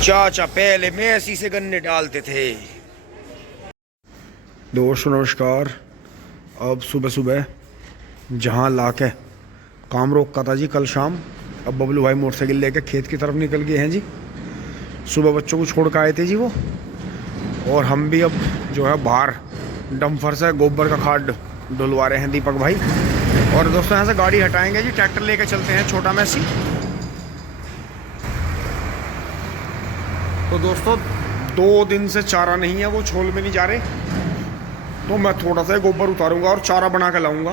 चाचा पहले मैसी से गन्ने डालते थे। दोस्तों नमस्कार। अब सुबह सुबह जहाँ लाके काम रोका था जी कल शाम, अब बबलू भाई मोटरसाइकिल लेके खेत की तरफ निकल गए हैं जी। सुबह बच्चों को छोड़ के आए थे जी वो, और हम भी अब जो है बाहर डंफर से गोबर का खाद डुलवा रहे हैं दीपक भाई। और दोस्तों यहाँ से गाड़ी हटाएंगे जी, ट्रैक्टर लेके चलते हैं छोटा मैसी। तो दोस्तों 2 दिन से चारा नहीं है, वो छोल में नहीं जा रहे, तो मैं थोड़ा सा गोबर उतारूंगा और चारा बना के लाऊंगा।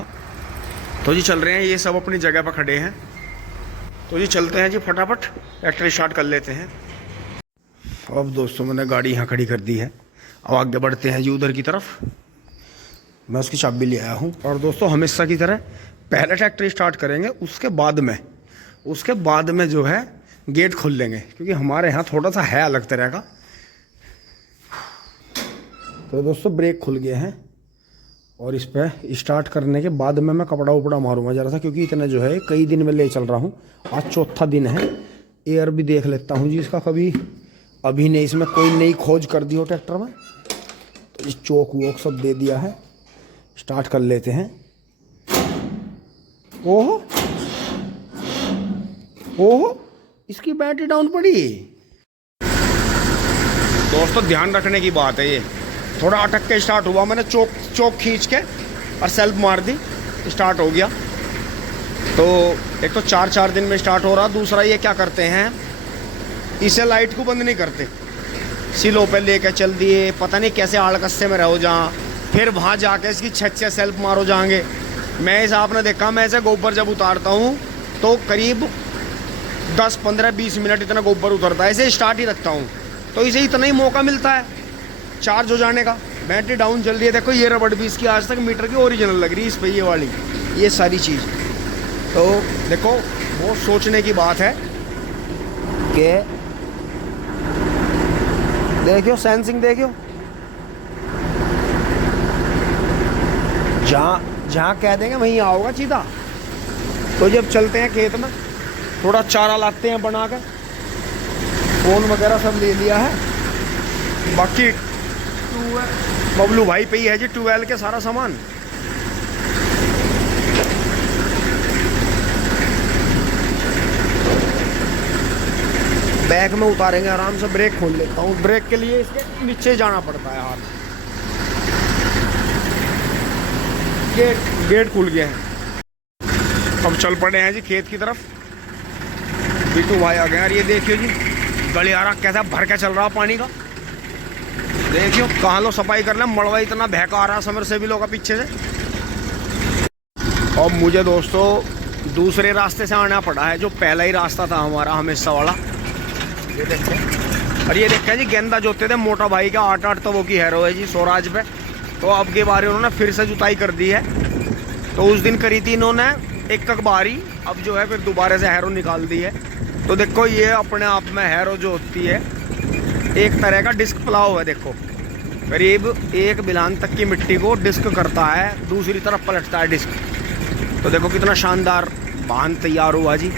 तो जी चल रहे हैं, ये सब अपनी जगह पर खड़े हैं। तो जी चलते हैं जी, फटाफट ट्रैक्टर स्टार्ट कर लेते हैं। अब दोस्तों मैंने गाड़ी यहाँ खड़ी कर दी है, अब आगे बढ़ते हैं जी उधर की तरफ। मैं उसकी चाबी ले आया हूँ। और दोस्तों हमेशा की तरह पहले ट्रैक्टर स्टार्ट करेंगे, उसके बाद में जो है गेट खोल लेंगे, क्योंकि हमारे यहाँ थोड़ा सा है अलग तरह का। तो दोस्तों ब्रेक खुल गए हैं, और इस पर स्टार्ट करने के बाद में मैं कपड़ा उपड़ा मारूंगा ज़रा सा, क्योंकि इतना जो है कई दिन में ले चल रहा हूँ। आज चौथा दिन है। एयर भी देख लेता हूँ जी इसका, कभी अभी ने इसमें कोई नई खोज कर दी हो ट्रैक्टर में। तो इस चौक वोक सब दे दिया है, स्टार्ट कर लेते हैं। ओहो ओहो, इसकी बैटरी डाउन पड़ी। दोस्तों ध्यान रखने की बात है, ये थोड़ा अटक के स्टार्ट हुआ। मैंने चौक खींच के और सेल्फ मार दी, स्टार्ट हो गया। तो एक तो 4 दिन में स्टार्ट हो रहा, दूसरा ये क्या करते हैं, इसे लाइट को बंद नहीं करते, सिलों पे लेके चल दिए, पता नहीं कैसे आड़कस्से में रहो जहाँ, फिर वहाँ जाके इसकी छत से सेल्फ मारो जाएंगे। मैं इसे आपने देखा, मैं इसे गोबर जब उतारता हूँ तो करीब 10, 15, 20 मिनट इतना गोबर उतरता है। इसे स्टार्ट ही रखता हूँ, तो इसे इतना ही मौका मिलता है चार्ज हो जाने का। बैटरी डाउन चल रही है, देखो ये रबड़ भी इसकी आज तक मीटर की ओरिजिनल लग रही है इस पे, ये वाली, ये सारी चीज़। तो देखो वो सोचने की बात है कि देखियो सेंसिंग, देखियो जहाँ कह देंगे वहीं आओगा सीधा। तो जब चलते हैं खेत में, थोड़ा चारा लाते हैं बना के, फोन वगैरह सब ले लिया है, बाकी बबलू भाई पे ही है जी ट्यूबवेल के सारा सामान। बैग में उतारेंगे आराम से। ब्रेक खोल लेता हूँ, ब्रेक के लिए इसके नीचे जाना पड़ता है हाथ। गेट खुल गया है। अब चल पड़े हैं जी खेत की तरफ। बीटू भाई आ गए। और ये देखियो जी गलियारा कैसा भर के चल रहा पानी का, देखियो कहाँ लो सफाई कर ले, मड़वा इतना बहका आ रहा समर से भी लोग पीछे से। और मुझे दोस्तों दूसरे रास्ते से आना पड़ा है, जो पहला ही रास्ता था हमारा हमेशा वाला। ये देखते हैं, और ये देखते हैं जी गेंदा जोते थे मोटा भाई का 8 तो वो की हैरो है जी स्वराज पे। तो अब के बार उन्होंने फिर से जुताई कर दी है। तो उस दिन करी थी इन्होंने एक बारी, अब जो है फिर दोबारा से हैरो निकाल दी है। तो देखो ये अपने आप में हैरो जो होती है एक तरह का डिस्क प्लाव है। देखो करीब 1 बिलान तक की मिट्टी को डिस्क करता है, दूसरी तरफ पलटता है डिस्क। तो देखो कितना शानदार वाहन तैयार हुआ जी।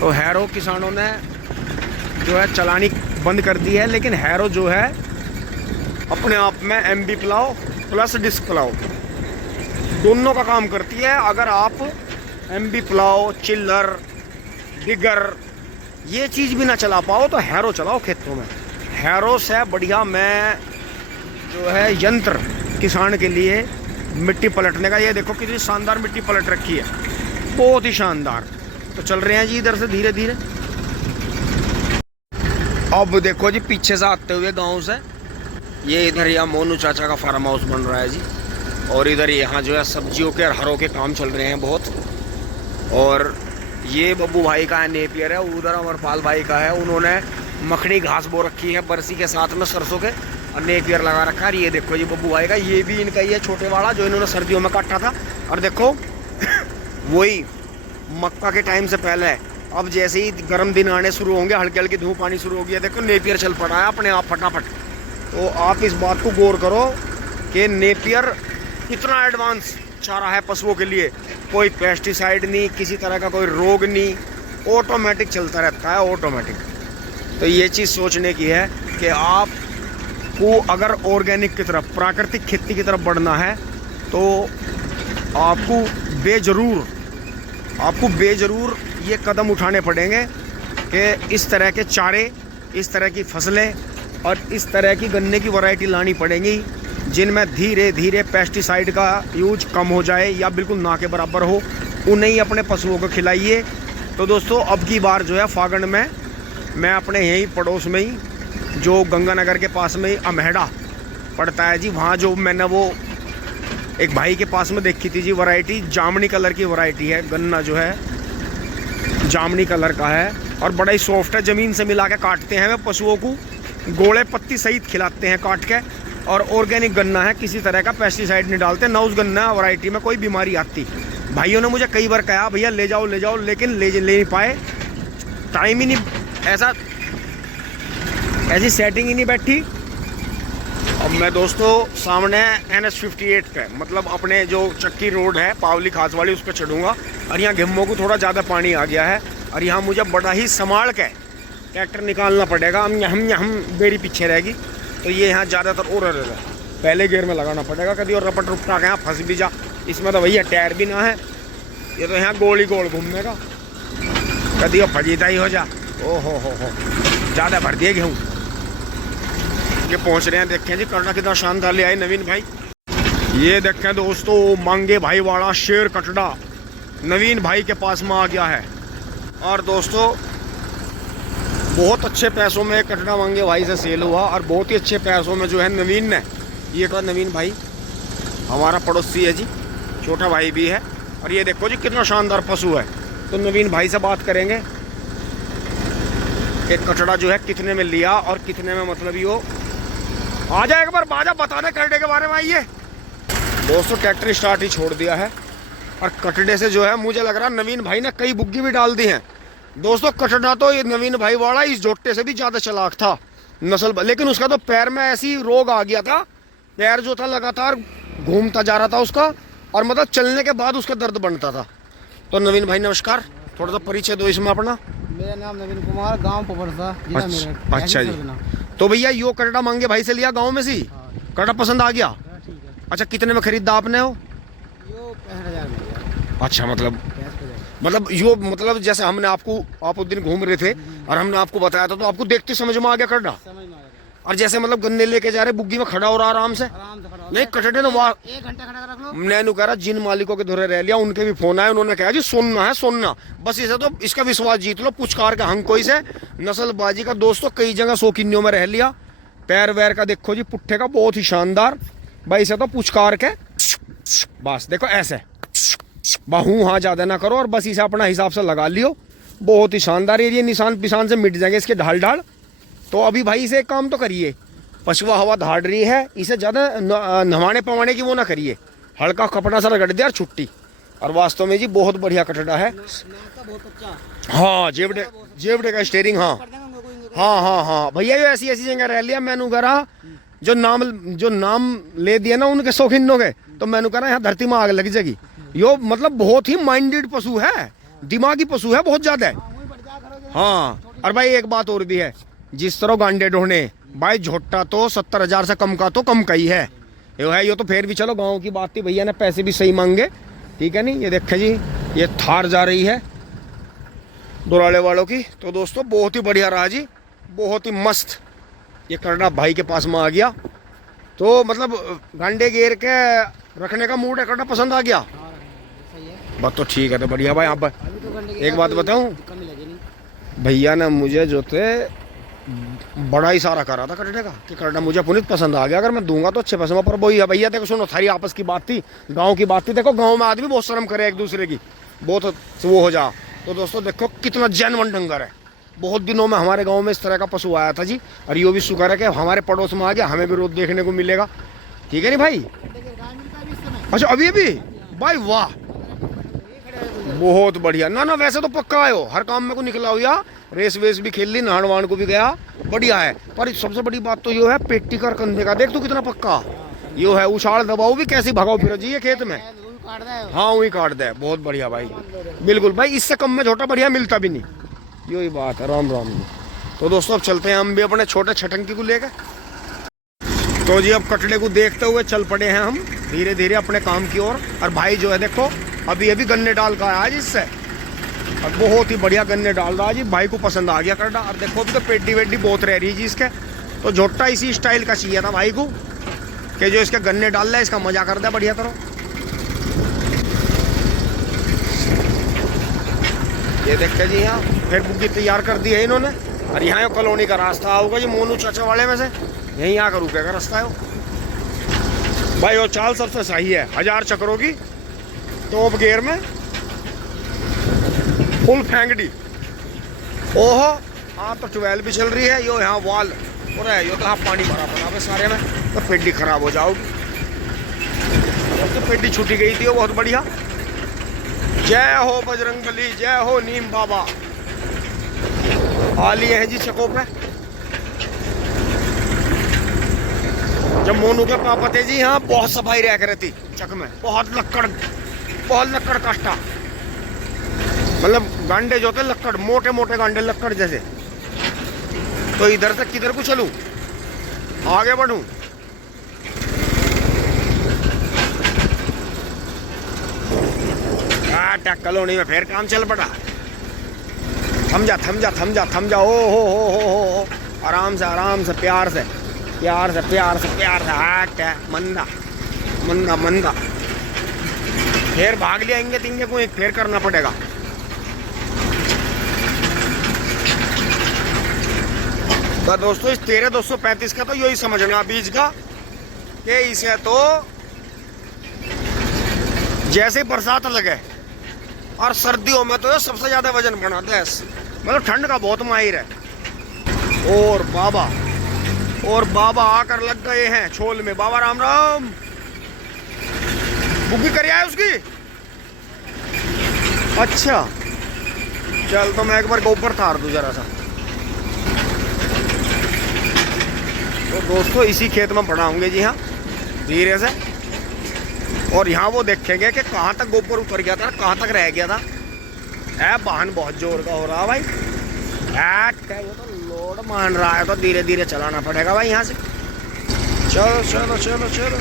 तो हैरो किसानों ने जो है चलानी बंद कर दी है, लेकिन हैरो जो है अपने आप में MB plough plus disc plough दोनों का काम करती है। अगर आप एमबी प्लाव, चिल्लर, डिगर ये चीज़ भी ना चला पाओ तो हैरो चलाओ खेतों में। हैरो से बढ़िया मैं जो है यंत्र किसान के लिए मिट्टी पलटने का, ये देखो कितनी शानदार मिट्टी पलट रखी है, बहुत ही शानदार। तो चल रहे हैं जी इधर से धीरे धीरे। अब देखो जी पीछे से आते हुए गांव से, ये इधर यहाँ मोनू चाचा का फार्म हाउस बन रहा है जी। और इधर यहाँ जो है सब्जियों के और हरों के काम चल रहे हैं बहुत। और ये बब्बू भाई का है नेपियर है, उधर अमरपाल भाई का है, उन्होंने मखनी घास बो रखी है बरसी के साथ में सरसों के, और नेपियर लगा रखा है। ये देखो ये बब्बू भाई का, ये भी इनका ही है छोटे वाला जो इन्होंने सर्दियों में काटा था। और देखो वही मक्का के टाइम से पहले है। अब जैसे ही गर्म दिन आने शुरू होंगे, हल्की हल्की धूप आनी शुरू होगी, देखो नेपियर चल पड़ा है अपने आप फटाफट। तो आप इस बात को गौर करो कि नेपियर कितना एडवांस चारा है पशुओं के लिए। कोई पेस्टिसाइड नहीं, किसी तरह का कोई रोग नहीं, ऑटोमेटिक चलता रहता है, ऑटोमेटिक। तो तो ये चीज़ सोचने की है कि आपको अगर ऑर्गेनिक की तरफ, प्राकृतिक खेती की तरफ बढ़ना है तो आपको बेजरूर ये कदम उठाने पड़ेंगे कि इस तरह के चारे, इस तरह की फसलें और इस तरह की गन्ने की वैरायटी लानी पड़ेंगी जिनमें धीरे धीरे पेस्टिसाइड का यूज कम हो जाए या बिल्कुल ना के बराबर हो। उन्हें ही अपने पशुओं को खिलाइए। तो दोस्तों अब की बार जो है फागण में मैं अपने यहीं पड़ोस में ही जो गंगानगर के पास में ही अमहेड़ा पड़ता है जी, वहाँ जो मैंने वो एक भाई के पास में देखी थी जी वैरायटी, जामनी कलर की वैरायटी है। गन्ना जो है जामनी कलर का है और बड़ा ही सॉफ्ट है। ज़मीन से मिला के काटते हैं वे पशुओं को, गोले पत्ती सहित खिलाते हैं काट के। और ऑर्गेनिक गन्ना है, किसी तरह का पेस्टिसाइड नहीं डालते, ना उस गन्ना वैरायटी में कोई बीमारी आती। भाइयों ने मुझे कई बार कहा भैया ले जाओ, लेकिन ले नहीं पाए, टाइम ही नहीं, ऐसी सेटिंग ही नहीं बैठी। अब मैं दोस्तों सामने NH 58 पे, मतलब अपने जो चक्की रोड है पावली खास वाली, उस पर चढ़ूँगा। और यहाँ घिम्मों को थोड़ा ज़्यादा पानी आ गया है और यहाँ मुझे बड़ा ही संभाल के ट्रैक्टर निकालना पड़ेगा। हम बेरी पीछे रहेगी तो ये यहाँ ज़्यादातर और पहले गियर में लगाना पड़ेगा, कभी और रपट रुपटा के यहाँ फंस भी जा। इसमें तो भैया टायर भी ना है, ये तो यहाँ गोल ही गोल घूमने का, कभी और फजीता ही हो जा। ओ हो ज़्यादा भर दिए गेहूँ। ये पहुँच रहे हैं, देखें जी कटड़ा कितना शानदार ले आए नवीन भाई। ये देखें दोस्तों मांगे भाई वाला शेर कटड़ा नवीन भाई के पास में आ गया है। और दोस्तों बहुत अच्छे पैसों में कटड़ा मांगे भाई से सेल हुआ और बहुत ही अच्छे पैसों में जो है नवीन ने, ये तो नवीन भाई हमारा पड़ोसी है जी, छोटा भाई भी है। और ये देखो जी कितना शानदार पशु है। तो नवीन भाई से बात करेंगे एक कटड़ा जो है कितने में लिया और कितने में, मतलब यो आ जाए एक बार बाजा बता दे कटड़े के बारे में। आइए दोस्तों ट्रैक्टर स्टार्ट ही छोड़ दिया है और कटड़े से जो है मुझे लग रहा नवीन भाई ने कई बुग्गी भी डाल दी हैं। दोस्तों कटड़ा तो ये नवीन भाई वाला इस जोटे से भी ज़्यादा चालाक था नस्ल, लेकिन उसका तो पैर में ऐसी रोग आ गया था, पैर जो था लगातार घूमता जा रहा था उसका, और मतलब चलने के बाद उसका दर्द बनता था। तो नवीन भाई नमस्कार, थोड़ा सा परिचय दो इसमें अपना। मेरा नाम नवीन कुमार, गांव पपरसा, जिला मेरठ। अच्छा जी, तो भैया यो कटड़ा मांगे भाई से लिया गांव में सी, कटड़ा पसंद आ गया? ठीक है। अच्छा कितने में खरीदा आपने हो? यो 65,000 में। अच्छा मतलब यो मतलब जैसे हमने आप उस दिन घूम रहे थे और हमने आपको बताया था तो आपको देखते समझ में आ गया कटड़ा? समझ में आ गया। और जैसे मतलब गन्ने लेके जा रहे बुग्गी में खड़ा हो रहा आराम से खड़ा हो। नहीं कटड़े ना वहाँ 1 घंटा खड़ा रख लो। मैंने कह रहा जिन मालिकों के धुरे रह लिया उनके भी फोन आए, उन्होंने कहा जी सुनना है सुनना, बस इसे तो इसका विश्वास जीत लो। पुचकार के हंग कोई से नस्लबाजी का दोस्तों कई जगह शौकीनियों में रह लिया। पैर वैर का देखो जी पुट्ठे का बहुत ही शानदार भाई, इसे तो पुचकार के बस देखो ऐसे बाहू हाँ ज्यादा ना करो और बस इसे अपना हिसाब से लगा लियो। बहुत ही शानदार ये निशान पिशान से मिट जाएंगे इसके ढाल ढाल। तो अभी भाई इसे एक काम तो करिए, पशुआ हवा धाड़ रही है, इसे ज़्यादा नहाने पवाने की वो ना करिए, हल्का कपड़ा सा रगड़ दिया और छुट्टी। और वास्तव में जी बहुत बढ़िया कटड़ा है। हाँ जेबड़े का स्टेयरिंग, हाँ भैया ये ऐसी जगह रह लिया। मैंने कहा जो नाम ले दिया ना उनके शौकीनों के, तो मैंने कहा यहाँ धरती में आग लग जाएगी। यो मतलब बहुत ही माइंडेड पशु है, दिमागी पशु है बहुत ज्यादा। हाँ और भाई एक बात और भी है, जिस तरह गांडे ढोने भाई झोटा तो 70,000 से कम का तो कम का ही है ये तो फिर भी चलो गांव की बात थी, भैया ने पैसे भी सही मांगे, ठीक है नहीं। ये देखे जी ये थार जा रही है दुराले वालों की। तो दोस्तों बहुत ही बढ़िया रहा जी, बहुत ही मस्त। ये कटड़ा भाई के पास में आ गया तो मतलब गांडे घेर के रखने का मूड है, कटड़ा पसंद आ गया बात तो ठीक है। तो बढ़िया भाई आप एक बात बताऊं, भैया ने मुझे जो थे बड़ा ही सारा करा था कटड़े का कि कटड़ा मुझे पुनित पसंद आ गया, अगर मैं दूंगा तो अच्छे पैसे में। पर वही है भैया देखो सुनो, थारी आपस की बात थी, गांव की बात थी। देखो गांव में आदमी बहुत शर्म करे एक दूसरे की, बहुत वो हो जा। तो दोस्तों देखो कितना जेन्युइन डंगर है। बहुत दिनों में हमारे गाँव में इस तरह का पशु आया था जी, और ये भी शुक्र है कि हमारे पड़ोस में आ गया, हमें भी रोज देखने को मिलेगा, ठीक है नहीं भाई? अच्छा अभी भाई वाह बहुत बढ़िया। ना वैसे तो पक्का आयो, हर काम में को निकला हो, या रेस वेस भी खेल ली, नहान वान को भी गया, बढ़िया है। पर सबसे बड़ी बात तो ये है पेटी कर कंधे का, देख तू कितना पक्का यो है। उछाड़ दबाओ भी कैसी भगाओ फिर जी ये खेत में, हाँ वही काट दे, बहुत बढ़िया भाई, बिल्कुल भाई। इससे कम में छोटा बढ़िया मिलता भी नहीं, यही बात है। राम राम। तो दोस्तों अब चलते हैं हम भी अपने छोटे छटंकी को लेकर। तो जी अब कटड़े को देखते हुए चल पड़े हैं हम धीरे धीरे अपने काम की ओर। और भाई जो है देखो अभी अभी गन्ने डाल का आया जी इससे, और बहुत ही बढ़िया गन्ने डाल रहा है जी। भाई को पसंद आ गया कटड़ा। और देखो अभी तो पेडी वेडी बहुत रह रही है जी इसके। तो झोटा इसी स्टाइल का चाहिए था भाई को कि जो इसके गन्ने डाल रहा है इसका मजा कर दे बढ़िया करो। ये देखते जी यहाँ फिर बुग्गी तैयार कर दी है इन्होंने। और यहाँ कॉलोनी का रास्ता होगा जी मोनू चाचा वाले में से, यहीं आकर रुकेगा रास्ता है वो। भाई वो चाल सबसे सही है, 1000 चक्रों की टॉप गियर में फुल फेंगडी। ओहो हाँ तो 12 भी चल रही है। यो यहाँ वाल और है यो तो हाँ पानी भरा पड़ा है सारे में, तो पेडी खराब हो जाओगी। तो पेडी छूटी गई थी वो बहुत बढ़िया। जय हो बजरंगबली, जय हो नीम बाबा। आ लिए हैं जी चकों पे। जब मोनू के पापा थे जी हाँ बहुत सफाई रह कर रहती चक में, बहुत लक्कड़ काटा। मतलब गांडे जो थे लक्कड़, मोटे मोटे गांडे लक्कड़ जैसे। तो इधर से किधर को चलूं, आगे बढ़ूं? कॉलोनी में फिर काम चल पड़ा। थम जा। ओ हो आराम से प्यार से मंदा। फिर भाग लिया इंगे तिंगे को एक फेर करना पड़ेगा। तो दोस्तों इस 13-235 का तो यही समझना बीज का कि इसे तो जैसे बरसात लगे और सर्दियों में तो ये सबसे ज्यादा वजन बनाता है। मतलब ठंड का बहुत माहिर है। और बाबा आकर लग गए हैं छोल में। बाबा राम राम। बुग्गी कर आए उसकी। अच्छा चल तो मैं एक बार गोबर तार दूं जरा सा। तो दोस्तों इसी खेत में बढ़ाऊंगे जी हाँ धीरे से। और यहाँ वो देखेंगे कि कहाँ तक गोबर उतर गया था, कहाँ तक रह गया था। वाहन बहुत जोर का हो रहा भाई। ये तो लोड मान रहा है तो धीरे धीरे चलाना पड़ेगा भाई यहाँ से। चलो।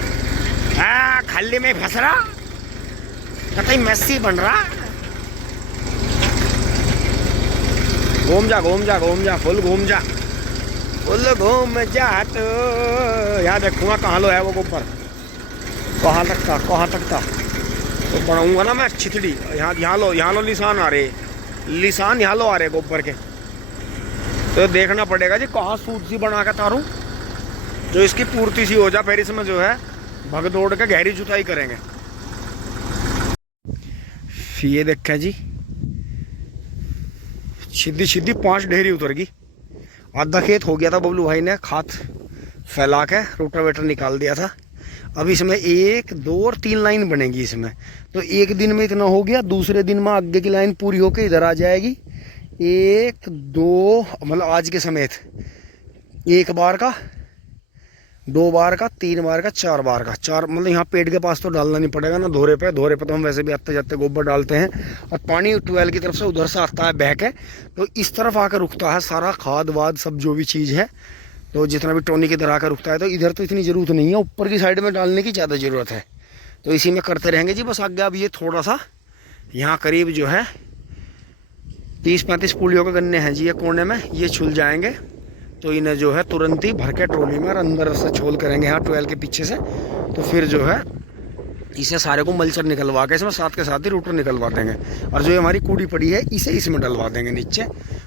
खल्ली में फंस रहा, कतई मेसी बन रहा। घूम जा फुल घूम जा तो यहाँ देखूंगा कहाँ लो है वो गोबर, कहाँ तक था। तो बनाऊंगा ना मैं छितड़ी। यहाँ लो लिसान आ रहे गोबर के। तो देखना पड़ेगा जी कहाँ सूट सी बना के तारूं जो इसकी पूर्ति सी हो जाए। फिर इसमें जो है भग दौड़ के गहरी जुताई करेंगे। ये देखा जी सीधी 5 ढेरी उतर गई। आधा खेत हो गया था, बबलू भाई ने खाद फैला के रोटावेटर निकाल दिया था। अब इसमें 1, 2 और 3 लाइन बनेगी इसमें। तो एक दिन में इतना हो गया, दूसरे दिन में आगे की लाइन पूरी होके इधर आ जाएगी। 1, 2 मतलब आज के समेत 1 बार का, 2 बार का, 3 बार का, 4 बार का। 4 मतलब यहाँ पेड़ के पास तो डालना नहीं पड़ेगा ना धोरे पे तो हम वैसे भी आते जाते गोबर डालते हैं। और पानी ट्यूबवेल की तरफ से उधर से आता है बह के, तो इस तरफ आकर रुकता है सारा खाद वाद सब जो भी चीज़ है। तो जितना भी टोनी की तरह आकर रुकता है। तो इधर तो इतनी ज़रूरत नहीं है, ऊपर की साइड में डालने की ज़्यादा ज़रूरत है। तो इसी में करते रहेंगे जी बस आगे। अब ये थोड़ा सा यहाँ करीब जो है 30-35 पुलियों के गन्ने हैं जी ये कोने में, ये छुल जाएंगे। तो इन्हें जो है तुरंत ही भर के ट्रॉली में और अंदर से छोल करेंगे यहाँ ट्वेल के पीछे से। तो फिर जो है इसे सारे को मल्चर निकलवा के इसमें साथ के साथ ही रूटर निकलवा देंगे। और जो हमारी कूड़ी पड़ी है इसे इसमें डलवा देंगे नीचे।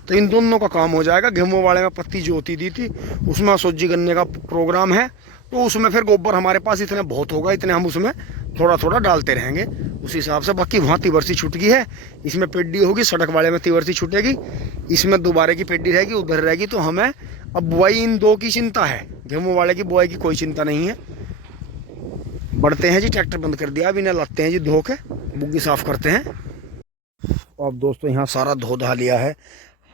तो इन दोनों का काम हो जाएगा। गेहूं वाले में पत्ती जो होती दी थी उसमें सोजी गन्ने का प्रोग्राम है। तो उसमें फिर गोबर हमारे पास इतने बहुत होगा, इतने हम उसमें थोड़ा थोड़ा डालते रहेंगे उस हिसाब से। बाकी वहाँ तिवरसी छूट गई है, इसमें पेड्डी होगी। सड़क वाले में तिवरसी छूटेगी, इसमें दोबारा की पेड्डी रहेगी, उधर रहेगी। तो हमें अब बुआई इन 2 की चिंता है, गेहूं वाले की बुआई की कोई चिंता नहीं है। बढ़ते हैं जी, ट्रैक्टर बंद कर दिया। अब इन्हें लाते हैं जी धो के, बुग्गी साफ करते हैं। अब दोस्तों यहाँ सारा धो धा लिया है,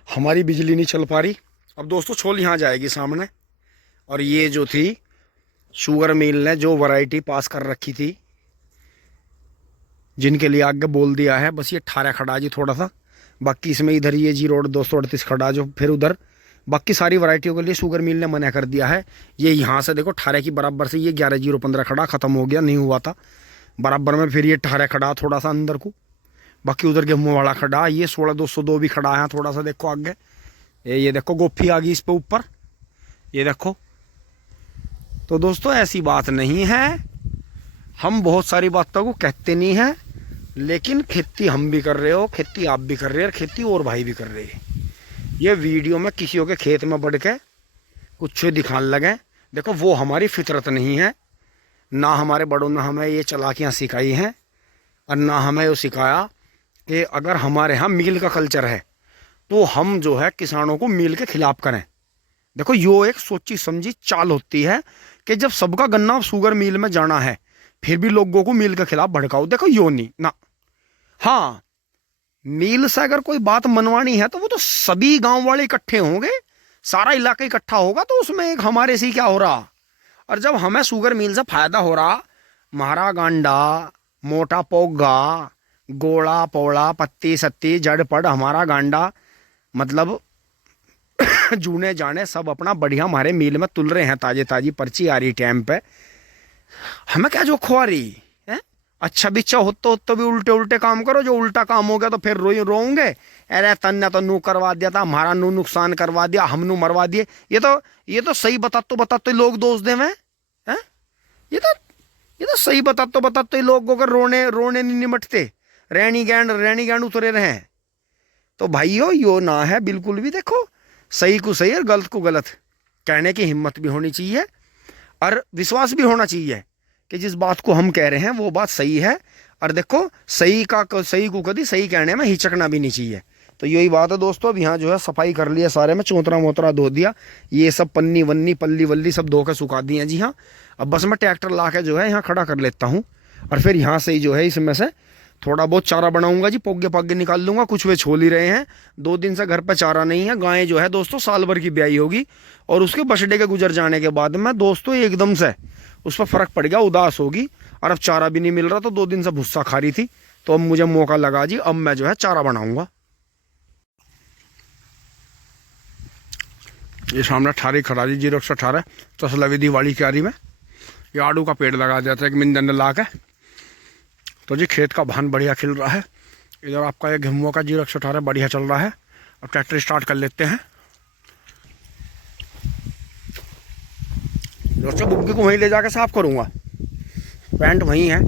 हमारी बिजली नहीं चल पा रही। अब दोस्तों छोल यहाँ जाएगी सामने। और ये जो थी शुगर मिल ने जो वैरायटी पास कर रखी थी, जिनके लिए आगे बोल दिया है, बस ये 18 खड़ा जी थोड़ा सा। बाकी इसमें इधर ये जी रोड 238 खड़ा जो फिर उधर बाकी सारी वैरायटियों के लिए शुगर मिल ने मना कर दिया है। ये यहाँ से देखो 18 की बराबर से ये 11,015 खड़ा, ख़त्म हो गया, नहीं हुआ था बराबर में। फिर ये 18 खड़ा थोड़ा सा अंदर को, बाकी उधर गेहूँ वाला खड़ा, ये 16,202 भी खड़ा है थोड़ा सा। देखो आगे ये देखो गोफी आ गई इस पे ऊपर, ये देखो। तो दोस्तों ऐसी बात नहीं है, हम बहुत सारी बातों को कहते नहीं हैं, लेकिन खेती हम भी कर रहे हो, खेती आप भी कर रहे हैं, और खेती और भाई भी कर रहे हैं। ये वीडियो में किसी के खेत में बढ़ के कुछ दिखाने लगे, देखो वो हमारी फितरत नहीं है। ना हमारे बड़ों ने हमें ये चालाकियाँ सिखाई हैं, और ना हमें ये सिखाया कि अगर हमारे यहाँ मील का कल्चर है तो हम जो है किसानों को मील के खिलाफ करें। देखो यो एक सोची समझी चाल होती है कि जब सबका गन्ना शुगर मिल में जाना है फिर भी लोगों को मिल के खिलाफ भड़काओ। देखो यो नहीं ना। हाँ, मिल से अगर कोई बात मनवानी है तो वो तो सभी गांव वाले इकट्ठे होंगे, सारा इलाका इकट्ठा होगा, तो उसमें एक हमारे से क्या हो रहा। और जब हमें शुगर मिल से फायदा हो रहा, महारा गांडा, मोटा पोगा, गोला पोड़ा, पत्ती सत्ती, जड़ पड़, हमारा गांडा, मतलब जूने जाने सब अपना बढ़िया हमारे मिल में तुल रहे हैं, ताजे ताजी पर्ची आ रही टाइम पे, हमें क्या जो खुआ रही है। अच्छा बिच्छा हो तो भी उल्टे उल्टे काम करो, जो उल्टा काम हो गया तो फिर रोएंगे, अरे तन ने तो नू करवा दिया था, हमारा नू नुकसान करवा दिया, हम नू मरवा दिए। ये तो सही बता तो लोग दोष दे में हैं। ये तो सही बता तो लोग अगर रोने नहीं निमटते, रैनी गैंड उतरे रहे। तो भाइयों यो ना है बिल्कुल भी। देखो सही को सही और गलत को गलत कहने की हिम्मत भी होनी चाहिए, और विश्वास भी होना चाहिए कि जिस बात को हम कह रहे हैं वो बात सही है। और देखो सही को कभी सही कहने में हिचकना भी नहीं चाहिए। तो यही बात है दोस्तों। अब यहाँ जो है सफाई कर लिया सारे में, चौतरा मोतरा धो दिया, ये सब पन्नी वन्नी पल्ली वल्ली सब धो कर सुखा दी हैं जी। हाँ, अब बस मैं ट्रैक्टर ला के जो है यहाँ खड़ा कर लेता हूँ, और फिर यहाँ से ही जो है इसमें से थोड़ा बहुत चारा बनाऊंगा जी, पोगे पागे निकाल लूंगा। कुछ वे छोल ही रहे हैं, 2 दिन से घर पर चारा नहीं है। गायें जो है दोस्तों साल भर की ब्याई होगी, और उसके बछड़े के गुजर जाने के बाद में दोस्तों एकदम से उस पर फर्क पड़ गया, उदास होगी, और अब चारा भी नहीं मिल रहा। तो 2 दिन से भुस्सा खा रही थी, तो अब मुझे मौका लगा जी, अब मैं जो है चारा बनाऊंगा। ये सामने 18 खड़ा जी, 018 तसला विधि वाली क्यारी में ये आड़ू का पेड़ लगा दिया था एक मिंजन ने ला के। तो जी खेत का भान बढ़िया खिल रहा है। इधर आपका ये गेहूँ का 018 बढ़िया चल रहा है। अब ट्रैक्टर स्टार्ट कर लेते हैं। दोस्तों बुग्गी को वहीं ले जाकर साफ करूँगा, पैंट वहीं है।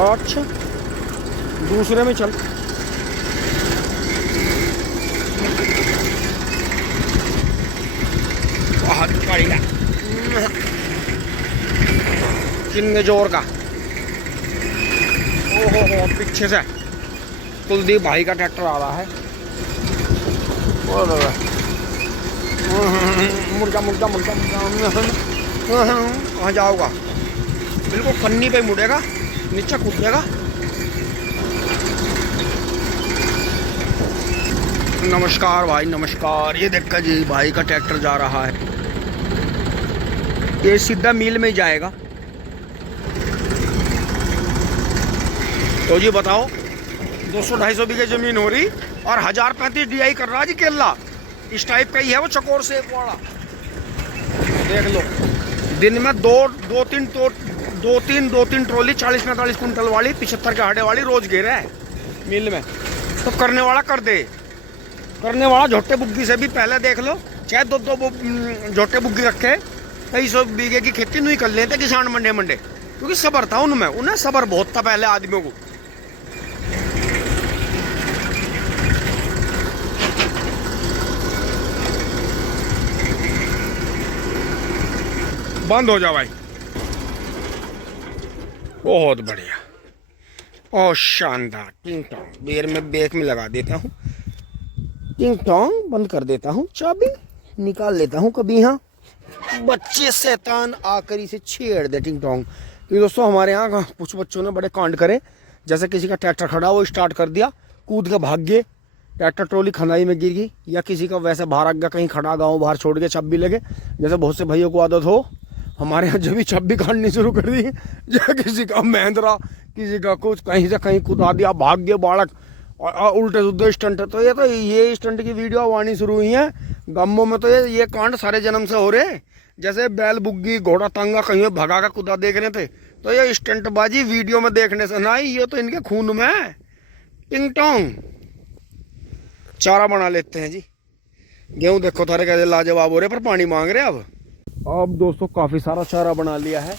अच्छा दूसरे में चल, किन्ने जोर का। ओहो पीछे से कुलदीप भाई का ट्रैक्टर आ रहा है। मुर्गा वहाँ जाओगा, बिल्कुल कन्नी पे मुड़ेगा, नीचे कूदेगा। नमस्कार भाई नमस्कार। ये देखा जी भाई का ट्रैक्टर जा रहा है, ये सीधा मिल में ही जाएगा। तो जी बताओ 200-250 बीघे जमीन हो रही, और 1035 DI कर रहा जी केला। इस टाइप का ही है वो, चकोर से एक वाला। देख लो दिन में दो तीन ट्रॉली 40-45 कुंटल वाली, 75 के हाड़े वाली रोज घेरे है मिल में। तो करने वाला कर दे, करने वाला झोटे बुग्गी से भी पहले देख लो, चाहे 2 झोटे बुग्गी रखे, 200 बीघे की खेती नहीं कर लेते किसान मंडे, क्योंकि सबर था उनमें, उन्हें सबर बहुत था पहले आदमियों को। बंद हो जाओ भाई, बहुत बढ़िया, और शानदार। टिंग टोंग बेर में बेक में लगा देता हूँ, टिंग टोंग बंद कर देता हूँ, चाबी निकाल लेता हूँ कभी। यहाँ बच्चे शैतान आकर इसे छेड़ दे टिंग टोंग। तो दोस्तों हमारे यहाँ कुछ बच्चों ने बड़े कांड करे, जैसे किसी का ट्रैक्टर खड़ा वो स्टार्ट कर दिया, कूद के भाग गए, ट्रैक्टर ट्रॉली खनाई में गिर गई, या किसी का वैसे बाहर आ गया, कहीं खड़ा गाँव बाहर छोड़ के चाबी लगे, जैसे बहुत से भाइयों को आदत हो, हमारे यहाँ जब भी छब्बी काटनी शुरू कर दी, जो किसी का महिंद्रा, किसी का कुछ, कहीं से कहीं कुदा दिया, भाग गया बालक, और उल्टे सुल्टे स्टंट। तो ये स्टंट की वीडियो आनी शुरू हुई है गांवों में। तो ये कांड सारे जन्म से हो रहे, जैसे बैल बुग्गी घोड़ा तंगा कहीं भगा का कुदा देख रहे थे। तो ये स्टंटबाजी वीडियो में देखने से ना, ये तो इनके खून में है। टिंग टोंग चारा बना लेते हैं जी। गेहूं देखो थारे कैसे लाजवाब हो रहे, पर पानी मांग रहे अब दोस्तों काफी सारा चारा बना लिया है।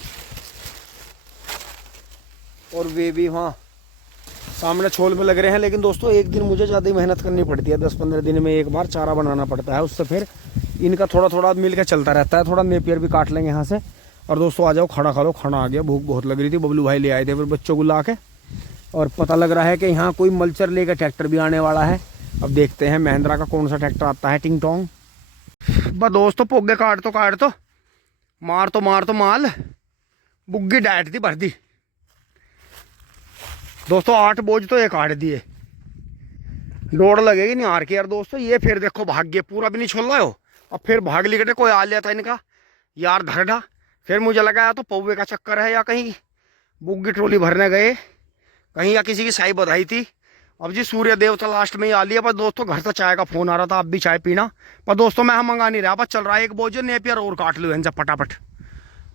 और वे भी वहाँ सामने छोल में लग रहे हैं। लेकिन दोस्तों एक दिन मुझे ज़्यादा ही मेहनत करनी पड़ती है, 10-15 दिन में एक बार चारा बनाना पड़ता है। उससे फिर इनका थोड़ा थोड़ा मिल के चलता रहता है। थोड़ा नेपियर भी काट लेंगे यहाँ से। और दोस्तों आ जाओ, खाना खा लो। खाना आ गया, भूख बहुत लग रही थी। बबलू भाई ले आए थे फिर बच्चों को ला के। और पता लग रहा है कि यहाँ कोई मल्चर लेकर ट्रैक्टर भी आने वाला है। अब देखते हैं महिंद्रा का कौन सा ट्रैक्टर आता है। टिंग टोंग बस दोस्तों, पोगे काट तो मार तो माल, बुग्गी डाइट थी भर दी दोस्तों। 8 बोझ तो ये काट दिए, दौड़ लगेगी नहीं हार के यार दोस्तों। ये फिर देखो भाग गए, पूरा भी नहीं छोड़ रहा हो। और फिर भाग लिखटे कोई आ लिया था इनका यार धरडा। फिर मुझे लगा या तो पौवे का चक्कर है, या कहीं बुग्गी ट्रोली भरने गए कहीं, या किसी की साई बधाई थी। अब जी सूर्य देवता लास्ट में ही आ लिया। पर दोस्तों घर से चाय का फोन आ रहा था, अब भी चाय पीना। पर दोस्तों मैं मंगा नहीं रहा, बस चल रहा है एक बोझ नेपियर और काट लो इनसे फटाफट,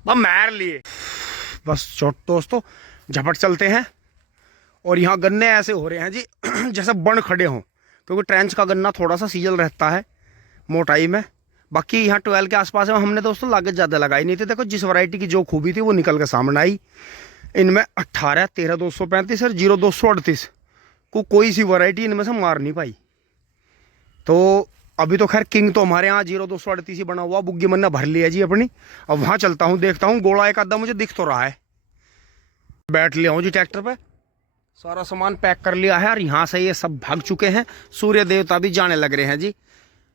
बस मार लिए बस। छोट दोस्तों झपट चलते हैं। और यहाँ गन्ने ऐसे हो रहे हैं जी जैसे बन खड़े हों, क्योंकि ट्रेंच का गन्ना थोड़ा सा सीजल रहता है मोटाई में। बाकी यहाँ 12 के आसपास में हमने दोस्तों लागत ज़्यादा लगाई नहीं थी। देखो जिस वैरायटी की जो खूबी थी वो निकल के सामने आई। इनमें 18, 13, 235 और 0, 238 को कोई सी वैरायटी इनमें से मार नहीं पाई। तो अभी तो खैर किंग तो हमारे यहाँ 0, 238 ही बना हुआ। बुग्गी मन ने भर लिया जी अपनी। अब वहाँ चलता हूँ, देखता हूँ गोला एक आधा मुझे दिख तो रहा है। बैठ लिया हूँ जी ट्रैक्टर पे, सारा सामान पैक कर लिया है। और यहाँ से ये सब भाग चुके हैं। सूर्य देवता भी जाने लग रहे हैं जी।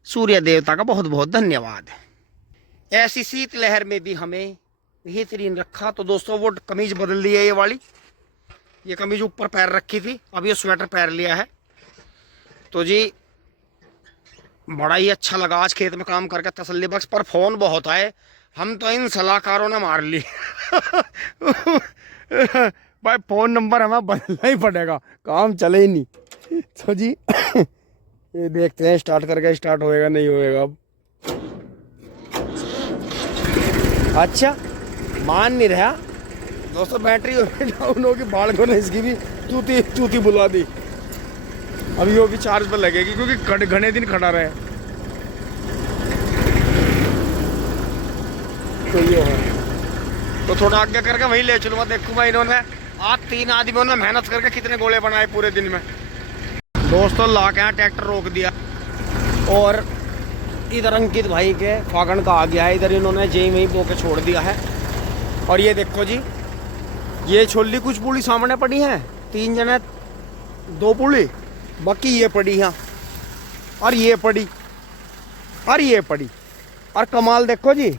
सूर्य देवता का बहुत बहुत धन्यवाद। ऐसी शीत लहर में भी हमें बेहतरीन रखा। तो दोस्तों वो कमीज बदल ली है, ये वाली, ये कमीज ऊपर पैर रखी थी, अब ये स्वेटर पैर लिया है। तो जी बड़ा ही अच्छा लगा आज खेत में काम करके, तसल्ली बख्श। पर फोन बहुत आए, हम तो इन सलाहकारों ने मार ली भाई फोन नंबर हमें बदलना ही पड़ेगा, काम चले ही नहीं। तो जी ये देखते हैं स्टार्ट करके, स्टार्ट होएगा नहीं होएगा अब। अच्छा मान नहीं रहा दोस्तों, बैटरी डाउन होगी। बालकों ने इसकी भी चूती बुला दी। अब ये भी चार्ज पर लगेगी, क्योंकि घने दिन खड़ा रहे। तो ये है, तो थोड़ा आगे करके वहीं ले चलूँगा। देखूंगा इन्होंने आज 3 आदमियों ने मेहनत करके कितने गोले बनाए पूरे दिन में। दोस्तों ला के यहाँ ट्रैक्टर रोक दिया। और इधर अंकित भाई के फागण का आ गया है, इधर इन्होंने जेई में ही बो के छोड़ दिया है। और ये देखो जी, ये छोली कुछ पुली सामने पड़ी है, 3 जने 2 पुली, बाकी ये पड़ी यहाँ, और ये पड़ी, और ये पड़ी। और कमाल देखो जी,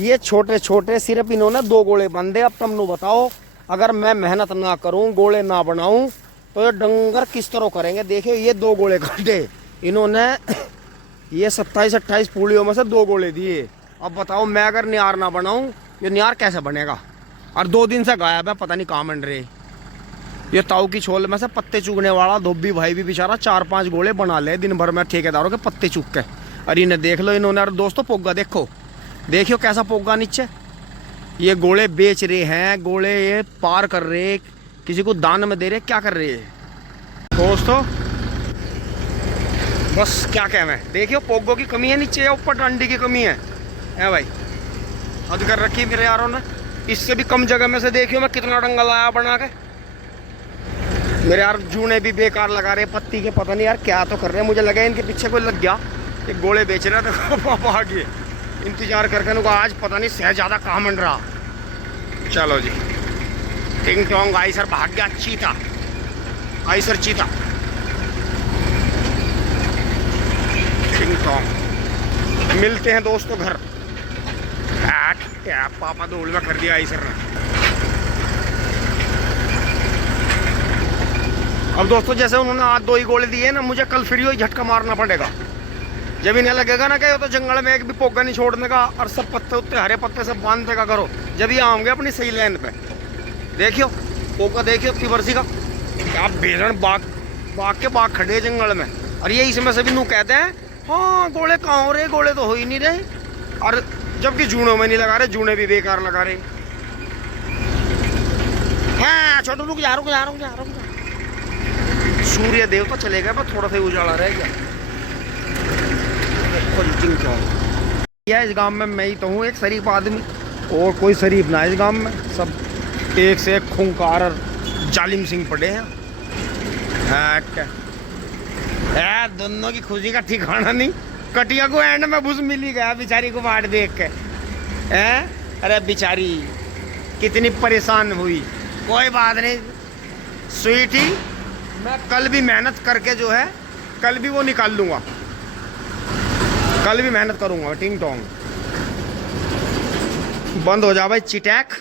ये छोटे छोटे सिर्फ इन्होंने 2 गोले बंदे। अब तुम बताओ, अगर मैं मेहनत ना करूं, गोले ना बनाऊं, तो ये डंगर किस तरह करेंगे। देखिए ये 2 गोले काटे इन्होंने, ये 27-28 पूलियों में से 2 गोले दिए। अब बताओ मैं अगर नियार ना बनाऊं, ये नियार कैसे बनेगा। और 2 दिन से गायब है, पता नहीं कहाँ मंड रहे। ये ताऊ की छोल में से पत्ते चुगने वाला धोबी भाई भी बेचारा 4-5 गोले बना ले दिन भर में ठेकेदारों के पत्ते चुग के। और इन्हें देख लो इन्होंने। और दोस्तों पोगा देखो, देखियो कैसा पोगा नीचे। ये गोले बेच रहे हैं, गोले ये पार कर रहे, किसी को दान में दे रहे, क्या कर रहे हैं दोस्तों। बस क्या कहना है, देखियो पोगो की कमी है नीचे, या ऊपर डंडी की कमी है भाई। हद कर रखी मेरे यारों ने। इससे भी कम जगह में से देखियो मैं कितना डंगा लाया बना के। मेरे यार जूने भी बेकार लगा रहे पत्ती के, पता नहीं यार क्या तो कर रहे हैं। मुझे लगा इनके पीछे कोई लग गया, ये गोले बेच रहे थे तो पापा आ गए। इंतजार करके उनको आज पता नहीं सहजादा कहाँ मंड रहा। चलो जी, टिंग टोंग आई सर भाग गया। चीता आई सर, चीता टिंग टोंग। मिलते हैं दोस्तों घर। पापा दौड़ में कर दिया आई सर ने। अब दोस्तों जैसे उन्होंने आज 2 ही गोले दिए ना, मुझे कल फिर ही झटका मारना पड़ेगा। जब इन्हें लगेगा ना कि तो जंगल में एक भी पोगा नहीं छोड़ने का और सब पत्ते उत्ते हरे पत्ते सब बांधने का करो, जब ये आऊंगे अपनी सही लाइन पे। देखियो पोगा, देखियो की वर्षी का क्या बेलन बाग बाग के बाग खड़े हैं जंगल में। और ये इसमें से भी नू कहते हैं हाँ गोले कहाँ हो रहे, गोले तो हो ही नहीं रहे, और जबकि जूनों में नहीं लगा रहे, जूने भी बेकार लगा रहे। हाँ छोटू रुक जा, रुक जा, रुक जा, रुक जा। सूर्य देव तो चले गए पर थोड़ा सा उजाला रह गया। इस गांव में मैं ही तो हूँ एक शरीफ आदमी, और कोई शरीफ ना है इस गांव में, सब एक से एक खूंखार और जालिम सिंह पड़े हैं। दोनों की खुशी का ठिकाना नहीं। कटिया को एंड में भूस मिल ही गया बेचारी को बाट देख के। अरे बेचारी कितनी परेशान हुई। कोई बात नहीं स्वीटी, मैं कल भी मेहनत करके जो है कल भी वो निकाल लूँगा, कल भी मेहनत करूँगा। टिंग टोंग बंद हो जा भाई चिटैक।